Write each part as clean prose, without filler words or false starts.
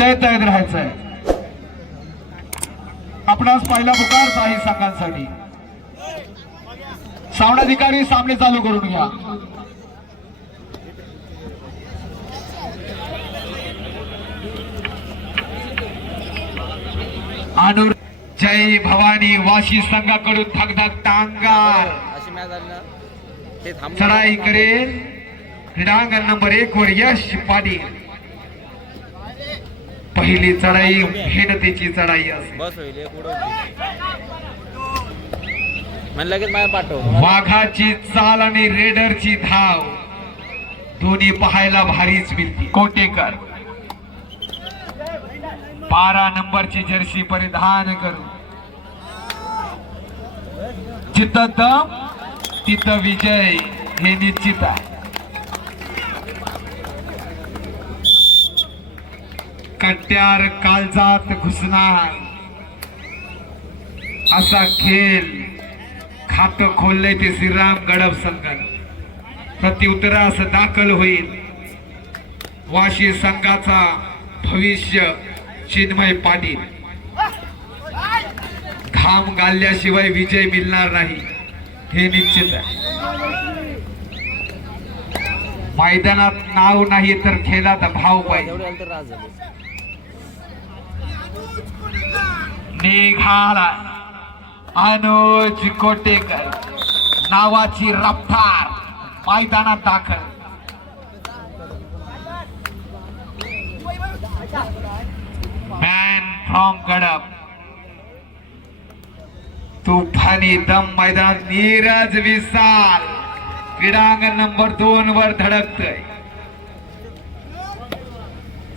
जय तयार राहायचंय. आपणास पहिला पुकार साई संघांसाठी. सामनाधिकारी सामने चालू करून घ्या. अनुर जय भवानी वाशी संघाकडून धगधग टांगार चढाई करेल क्रीडांगण नंबर 1 वर यश पाटील. पहिली चढाई मेहनतीची चढाई असेल. वाघाची चाल आणि रेडरची धाव दोन्ही पाहायला भारीच मिळते. कोटेकर 12 नंबरची जर्सी परिधान करू. जिथं दम तिथं विजय हे निश्चित आहे. कट्यार काळजात घुसणार असा खेळ खात खोलले ते श्रीराम गडब संघ. प्रत्युत्तरास दाखल होईल वाशी संघाचा भविष्य चिन्मय पाटील. घाम गाळल्याशिवाय विजय मिळणार नाही हे निश्चित आहे. मैदानात नाव नाही तर खेळात भाव पाहिजे. निघाला अनुज कोटेकर नावाची रफ्तार मैदानात दाखल. मॅन फ्रॉम गडप तुफानी दम मैदानात नीरज विसाल क्रीडांगण नंबर 2 वर धडकतोय.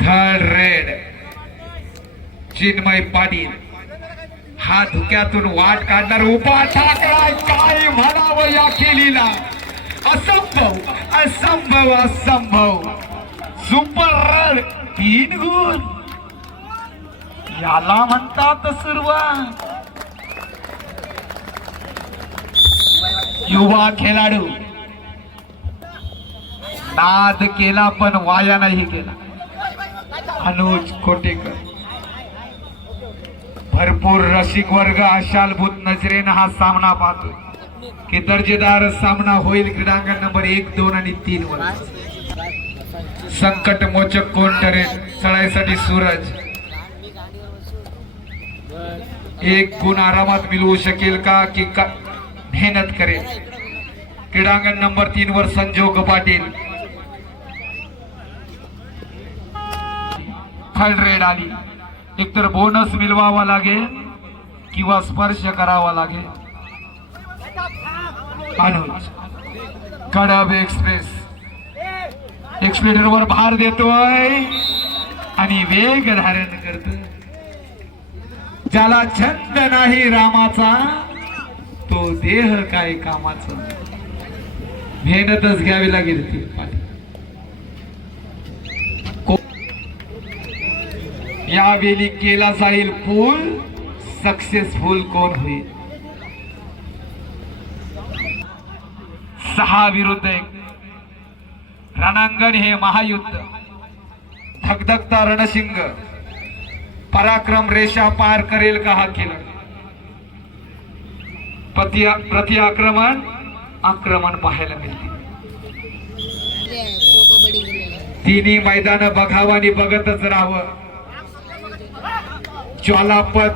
थर्ड रेड चिन्मय पाटील हा धुक्यातून वाट काढणार. उभा ठाकराय काय म्हणावं या खेळीला. असंभव असंभव असंभव. सुपर रेड 3 गुण याला म्हणतात सुरुवात. युवा खेळाडू नाद केला पण वाया नाही केला. अनुज कोटेकर भरपूर रसिक वर्ग आशालभूत नजरेनं हा सामना पाहतोय की दर्जेदार सामना होईल. क्रीडांगण नंबर 1, 2 आणि 3 वर संकट मोचक कोण ठरेल. चढाईसाठी सूरज 1 गुण आरामात मिळवू शकेल का की मेहनत करेल. क्रीडांगण नंबर 3 वर संजोग पाटील. थर्ड रेड आली. एकतर बोनस मिळवावा लागेल किंवा स्पर्श करावा लागेल. अनुज गडब एक्सप्रेस एक्सप्लेटर भार देतोय आणि वेग धारण करतोय. ज्याला छंद नाही रामाचा तो देह काय कामाचा. मेहनतच घ्यावी लागेल ती. यावेळी केला जाईल पूल सक्सेसफुल कोण होईल. 6 विरुद्ध 1 रणांगण हे महायुद्ध. धगधगता रणशिंग पराक्रम रेषा पार करेल का हा खेळ. प्रति आक्रमण आक्रमण पाहायला मिळते. तिन्ही मैदान बघावं आणि बघतच राहावं. ज्वालापत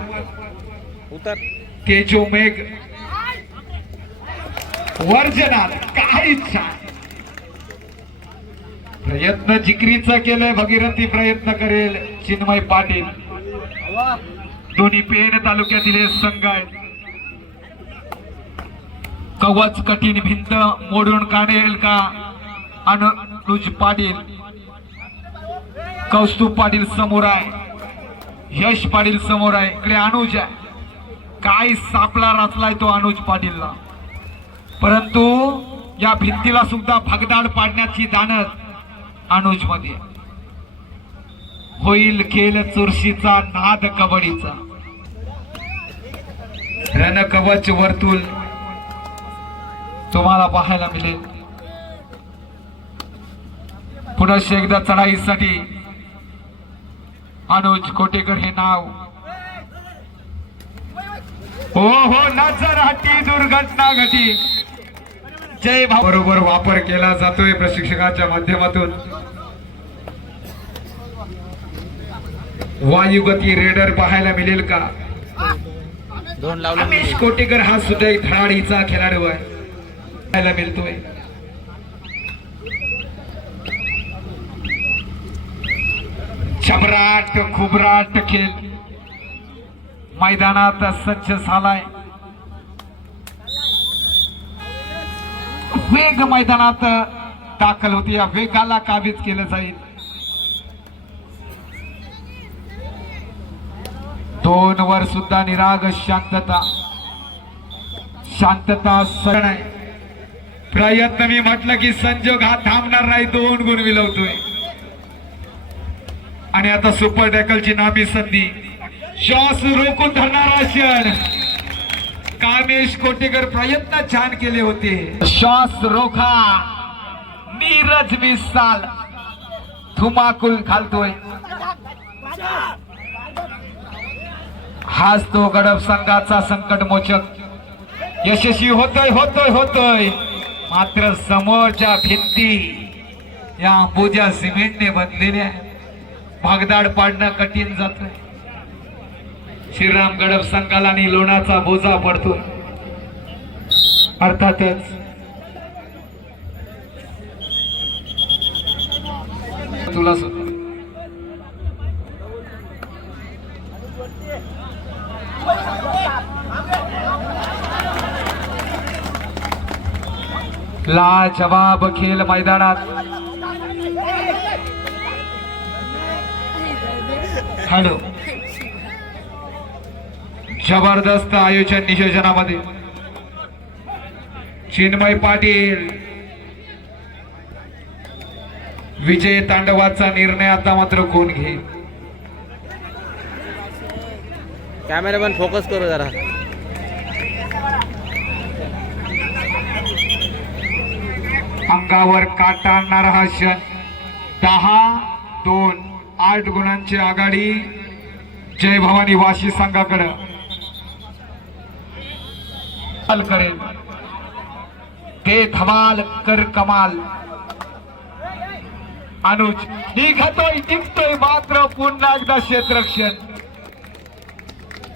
तेजोमेघ वर्जनात काय प्रयत्न जिकरीचा केलाय. भगीरथी प्रयत्न करेल चिन्मय पाटील. दोन्ही पेण तालुक्यातील हे संघ आहेत. कवच कठीण भिंत मोडून काढेल का अनुज पाटील. कौस्तुभ पाटील समोर आहे. यश पाटील समोर आहे. इकडे अनुज आहे. काय सापला रचलाय तो अनुज पाटीलला. परंतु या भिंतीला सुद्धा भगदाड पाडण्याची दानत अनुज मध्ये. होईल खेळ चुरशीचा नाद कबड्डीचा. रणकवच वर्तुळ तुम्हाला पाहायला मिळेल. पुन्हा एकदा चढाईसाठी अनुज कोटेकर हे नाव. हो हो नजरहाटी दुर्घटना घटी. जय भाऊ बरोबर वापर केला जातोय प्रशिक्षकाच्या माध्यमातून. वायुगती रेडर पाहायला मिळेल का? रमेश कोटेकर हा सुद्धा एक धडाडीचा खेळाडू आहे, पाहायला मिळतोय. छबराट खुबराट खेळ मैदानात सज्ज झालाय. वेग मैदानात दाखल होती, या वेगाला काबीज केलं जाईल. 2 वर सुद्धा निराग शांतता. शांतता सण आहे. प्रयत्न मी म्हटलं की संजोग हा थांबणार नाही. 2 गुण मिळवतोय आणि आता सुपर टॅकलची नामी संधी. श्वास रोखून धरणारा क्षण. कामेश कोटेकर प्रयत्न छान केले होते. श्वास रोखा. नीरज मिसाल धुमाकूल घालतोय. हाच तो गडप संघाचा संकट मोचक. यशस्वी होतोय होतोय होतोय. मात्र समोरच्या भिंती या अंबुजा सिमेंटने बनलेल्या, भागदाड पाडणं कठीण जातोय. श्रीराम गडप संघाला आणि लोणाचा बोजा पडतोय. अर्थातच तुला लाजवाब खेळ मैदानात. हॅलो जबरदस्त आयोजन नियोजनामध्ये चिन्मय पाटील. विजय तांडवाचा निर्णय आता मात्र कोण घेईल? कॅमेरा पण फोकस करू जरा. अंगावर काटा आणणारा हा क्षण. 10-2 8 गुणांची आघाडी जय भवानी वाशी संघाकडे. करेल ते धमाल कर कमाल. अनुज निघतोय निघतोय मात्र पुन्हा एकदा क्षेत्ररक्षण.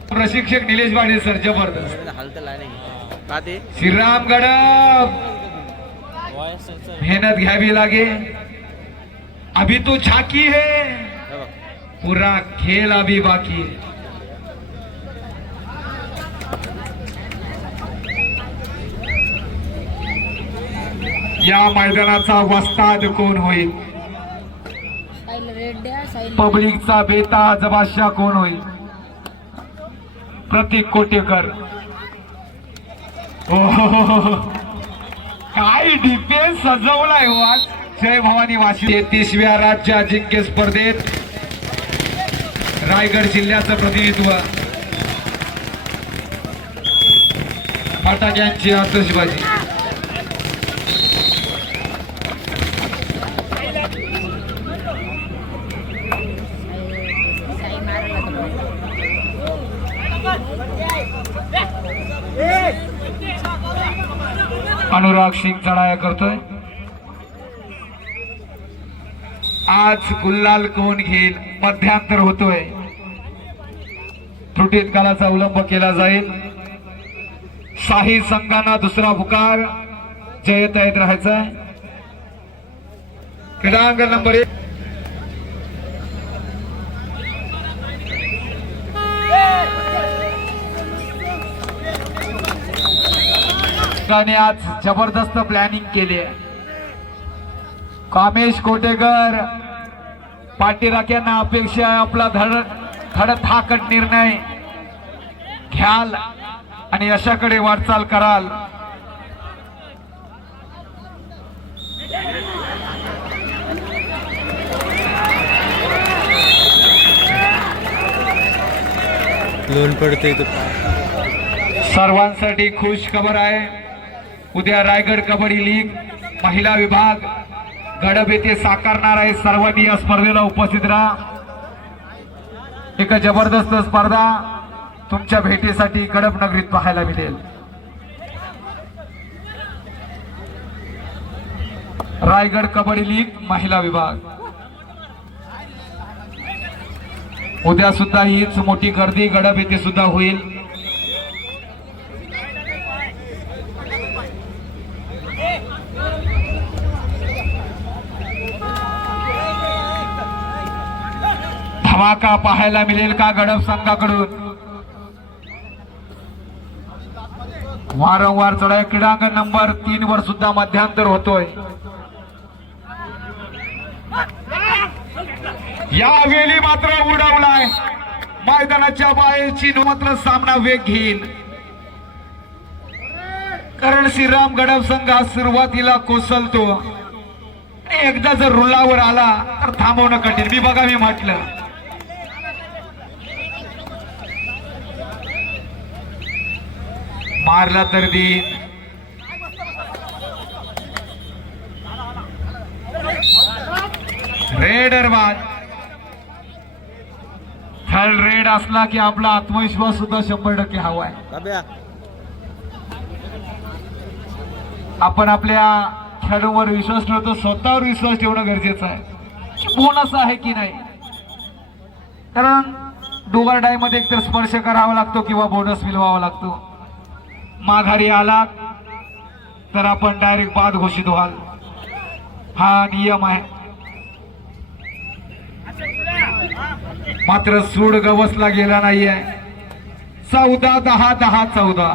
प्रशिक्षक निलेश पाटील सर जबरदस्त. श्रीराम गडप मेहनत घ्यावी लागे. अभी तो झाकी है, पूरा खेल अभी बाकी है. या मैदानाचा वस्ताद कोण होईल? पब्लिकचा बेताज बादशाह कोण होईल? प्रतीक कोटेकर. काय डिफेन्स सजवलाय हो आज जय भवानी वाशी. 33व्या राज्य अजिंक्य स्पर्धेत रायगड जिल्ह्याचं प्रतिनिधित्व. फटाक्यांची आतषबाजी. अनुराग सिंग चढाया करतोय. आज गुल्लाल कोण घेईल? मध्यांतर होतोय. त्रुटीत कालाचा अवलंब केला जाईल. शाही संघांना दुसरा पुकार. जयत येत राहायचा. क्रीडांगण नंबर 1. आज जबरदस्त प्लॅनिंग केली आहे. कामेश कोटेकर पाठीराख्यांना अपेक्षा आहे आपला धडधाकट निर्णय घ्याल आणि यशाकडे वाटचाल कराल. लोन पडते. सर्वांसाठी खुश खबर आहे. उद्या रायगड कबड्डी लीग महिला विभाग गडब येथे साकारणार आहे. सर्वांनी या स्पर्धेला उपस्थित राहा. एक जबरदस्त स्पर्धा तुमच्या भेटीसाठी कडप नगरीत पाहायला मिळेल. रायगड कबड्डी लीग महिला विभाग. उद्या सुद्धा हीच मोठी गर्दी गडप येथे सुद्धा होईल. धमाका पाहायला मिळेल का गडप संघाकडून. वारंवार चढाई. क्रीडांगण नंबर 3 वर सुद्धा मध्यांतर होतोय. यावेळी मात्र उडवलाय मैदानाच्या बाहेरची मात्र सामना वेग घेईल. कारण श्रीराम गडप संघ हा सुरुवातीला कोसलतो. एकदा जर रुलावर आला तर थांबवणं कठीण. मी म्हटलं मारला तर देईन. रेडर बाद. थर्ड रेड असला की आपला आत्मविश्वास सुद्धा 100% हवा आहे. आपण आपल्या खेळाडूंवर विश्वास ठेवतो, स्वतःवर विश्वास ठेवणं गरजेचं आहे. बोनस आहे की नाही, कारण डोगर डाय मध्ये एकतर स्पर्श करावा लागतो किंवा बोनस मिळवावा लागतो. माघारी आलात तर आपण डायरेक्ट बाद घोषित व्हाल. हा नियम आहे. मात्र सूड गवसला गेला नाहीये. 14-10-10-14.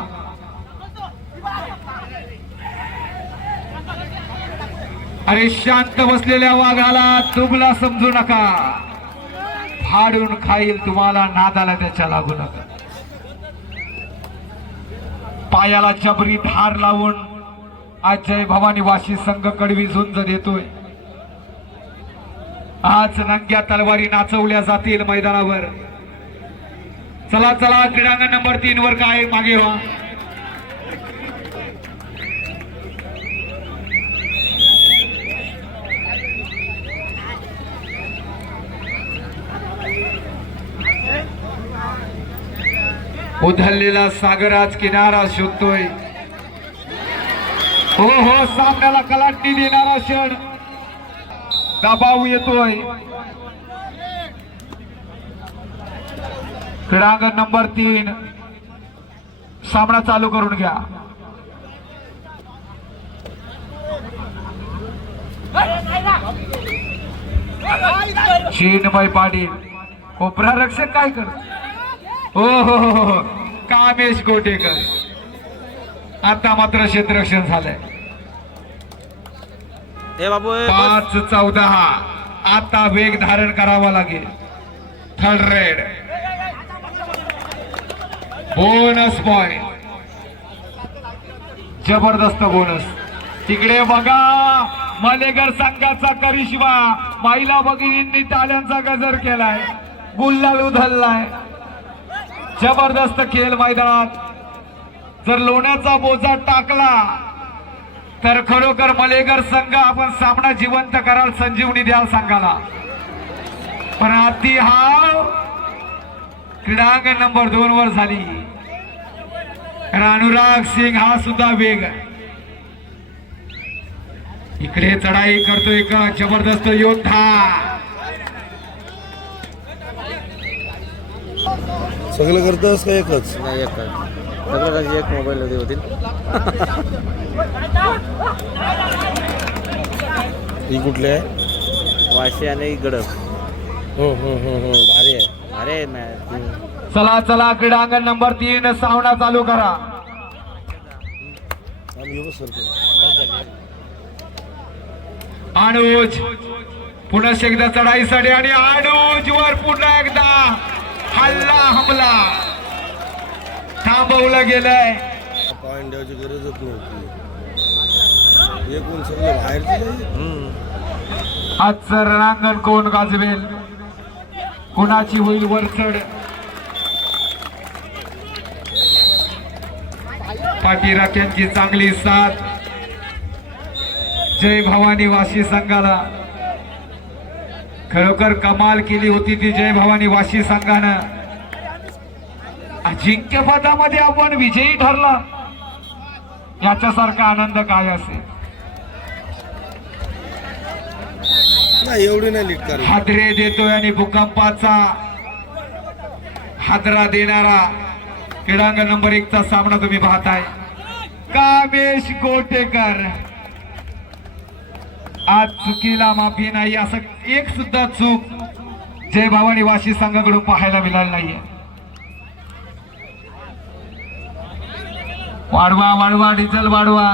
अरे शांत बसलेल्या वाघाला दुबला समजू नका. फाडून खाईल तुम्हाला, नादाला त्याच्या लागू नका. पायाला जबरी धार लावून आज जय भवानी वाशी संघ कडवी झुंज देतोय. आज नंग्या तलवारी नाचवल्या जातील मैदानावर. चला चला क्रीडांगण नंबर 3 वर काय मागे व्हा. उधळलेला सागर आज किनारा शोधतोय. हो हो, सामन्याला कलाटणी देणारा क्षण. दबाव येतोय. क्रीडांगण नंबर 3 सामना चालू करून घ्या. चिन्मय पाटील कोपरा रक्षक काय कर. हो, कामेश गोटेकर. आता मात्र क्षेत्ररक्षण झालंय. 5-14. आता वेग धारण करावा लागेल. Third red. Bonus point. जबरदस्त बोनस. तिकडे बघा मलेगर संघाचा करिश्मा. महिला भगिनींनी टाळ्यांचा गजर केलाय. गुल्हाल उधळलाय. जबरदस्त खेळ मैदानात. जर लोण्याचा बोजा टाकला तर खरोखर मलेगर संघ आपण सामना जिवंत कराल, संजीवनी द्याल संघाला. पण आती हाव क्रीडांगण नंबर 2 वर झाली. अनुराग सिंग हा सुद्धा वेग. इकडे चढाई करतोय का जबरदस्त योद्धा. सगळं करतोस का एकच? नाही, एकच. सगळं एक मोबाईल मध्ये होतील. ही कुठली आहे? वाशी आणि गडप. हो, भारी आहे. अरे मॅच. चला चला क्रीडांगण नंबर 3 सामना चालू करा. अनुज पुन्हा एकदा चढाईसाठी आणि अनुज वर पुन्हा एकदा हमला थांबवलं गेलंय. पॉइंट द्यायची गरजच नव्हती. एकूण सगळं बाहेरचं. आजचं रणांगण कोण गाजवेल, कुणाची होईल वरचढ. पाठीराख्यांची चांगली साथ जय भवानी वाशी संघाला. खरोखर कमाल केली होती ती जय भवानी वाशी संघानं. अजिंक्यपदामध्ये आपण विजयी ठरला, याच्यासारखा आनंद काय असेल. नाही एवढी नाही लीड कर. हादरे देतोय आणि भूकंपाचा हादरा देणारा क्रीडांगण नंबर 1 चा सामना तुम्ही पाहताय. कामेश गोटेकर, आज चुकीला माफी नाही, असं एक सुद्धा चूक जय भवानी वाशी संघाकडून पाहायला मिळाली नाहीये. वाढवा वाढवा डिझेल वाढवा.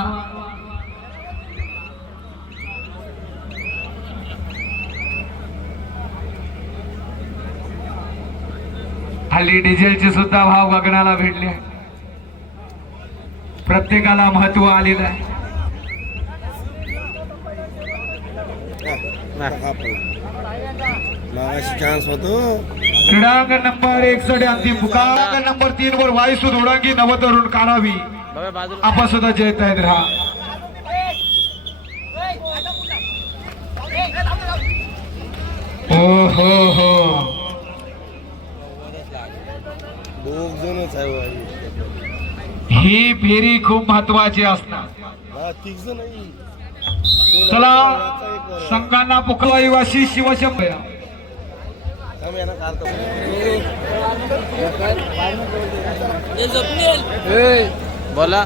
हल्ली डिझेलचे सुद्धा भाव गगनाला भेटले, प्रत्येकाला महत्व आलेलं आहे. मागाशी चान्स होतो. क्रीडांगण नंबर 1 साठी अंतिम क्रीडांगण नंबर 3 वर वायसू धोडांगी नवतरुण काढावी. बघा बाजूला आपण सुद्धा जयतायत राहा. हो हो हो, दोघ जणच आहे बाई. ही फेरी खूप महत्वाची असणार. हा, तिघ जण नाही. चला संघांना पुकवाई वाशी शिवशंभय. थांब यांना काढतो. बोला